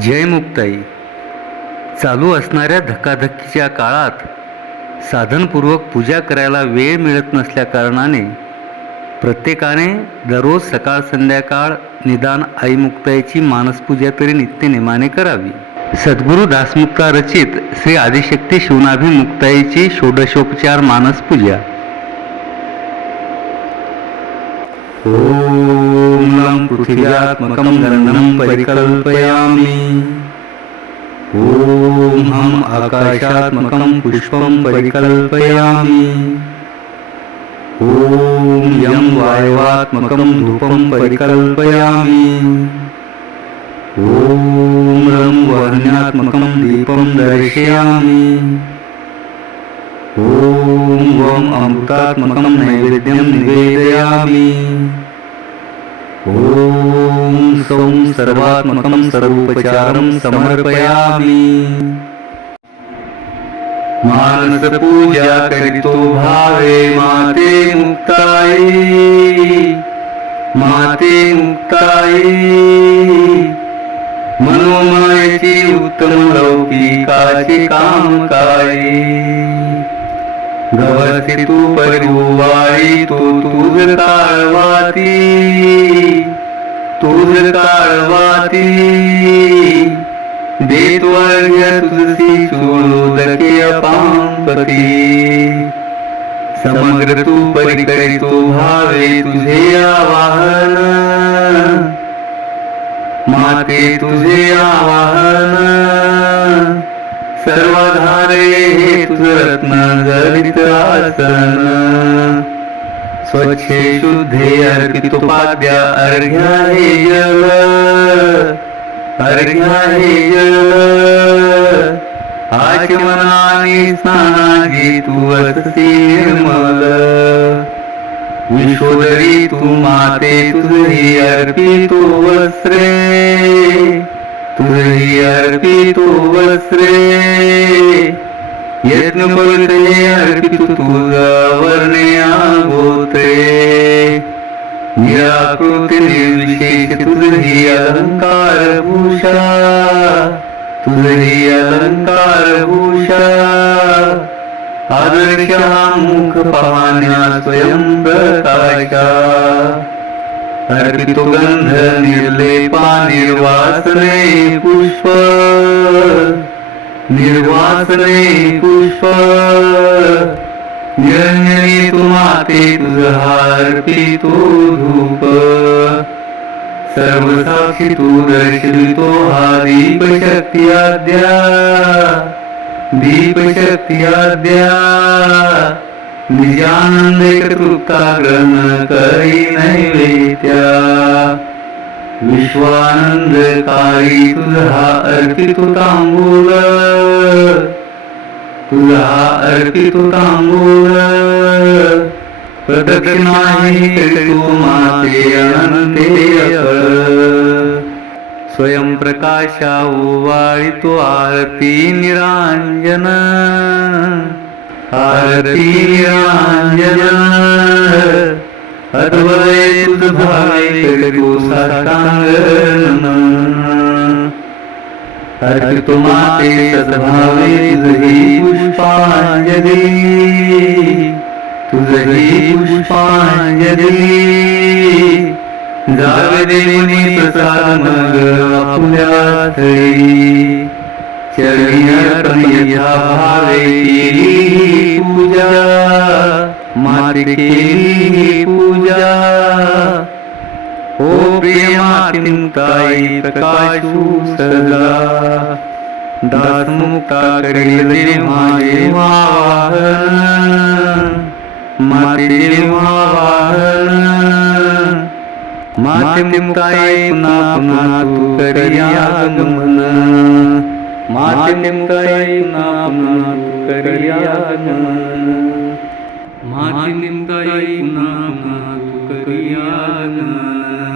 जय मुक्ताई. चालू असणाऱ्या धकाधकीच्या काळात साधनपूर्वक पूजा करायला वेळ मिळत नसल्याकारणाने प्रत्येकाने दररोज सकाळ संध्याकाळ निदान आई मुक्ताईची मानसपूजा तरी नित्यनेमाने करावी. सद्गुरू दासमुक्ता रचित श्री आदिशक्ती शिवनाभी मुक्ताईची षोडशोपचार मानसपूजा. ओम नम पृथिव्यात्मकं गन्धं परिकल्पयामि. ओम हम आकाशात्मकं पुष्पं परिकल्पयामि. ओम यं वायवात्मकं धूपं परिकल्पयामि. ओम रं वर्ण्यात्मकं दीपं दर्शयामि. ओम वं अमृतात्मकं नैवेद्यं निवेदयामि. ओम सौं सर्वात्मकं सर्वोपचारं समर्पयामि. मानसपूजा करितो भावे माते मुक्ताई. माते मुक्ताई मनोमयची उत्तम लौकिकाची कामकाई. गवसी तू परिवारी तो तुझ काळवाती. तुझ काळवाती देतो अर्घ्य तुझी चोळोदके अपांपती. समग्र तू परिकरितो भावे तुझे आवाहन. माते तुझे आवाहन सर्वधारे हे तुझ रत्न जडित आसन. स्वच्छे शुद्धे अर्पितो पाद्या अर्घ्या हे जल. अर्घ्या हे जल आचमनाने स्नानाची तू असती निर्मल. विश्वोदरी तू माते तुझी अर्पितो वस्त्रे. तुझी अर्पितो वस्त्रे यज्ञ पवित्रे अर्पितो तुझा वर्णे गोत्रे. निराकृती निर्विशेष तुझी अलंकार भूषा. तुझी अलंकार भूषा आदर्श मुख पाहण्या स्वयं प्रकाशा. अर्पितो गंध निर्लेपा निर्वासने पुष्प. निर्वासने पुष्प निरंजनी तू माते तुझा अर्पितो धूप. सर्वसाक्षी तू दर्शवितो हा दीप शक्ती आद्या. दीप शक्ती आद्या निजानंद कृताग्रहण करी नैवेद्या. विश्वानंदकारी तुझा अर्पितो तांबूल. तुझा अर्पितो तांबूल प्रदक्षिणाही करितो माते अनंते अकळ. स्वयं प्रकाशा ओवाळितो आरती निरांजन. आरती निरांजन अद्वय तुझ भावे करितो साष्टांग नमन. अर्पितो माते सद्भावे तुझी पुष्पांजली. तुझी पुष्पांजली जावे देवनी प्रसाद मग आपुल्या स्थळी. चरणी अर्पण यथा भावे केली पूजा. माते केली पूजा. ओ प्रिय माते मुक्ताई प्रकाशू सदा. दासमुक्ता करील जेव्हा जेव्हा आवाहन. माते जेव्हा आवाहन. माते मुक्ताई पुन्हा पुन्हा तू करी आगमन. माते मुक्ताई पुन्हा पुन्हा तू करी आगमन. माते मुक्ताई पुन्हा पुन्हा तू करी आगमन.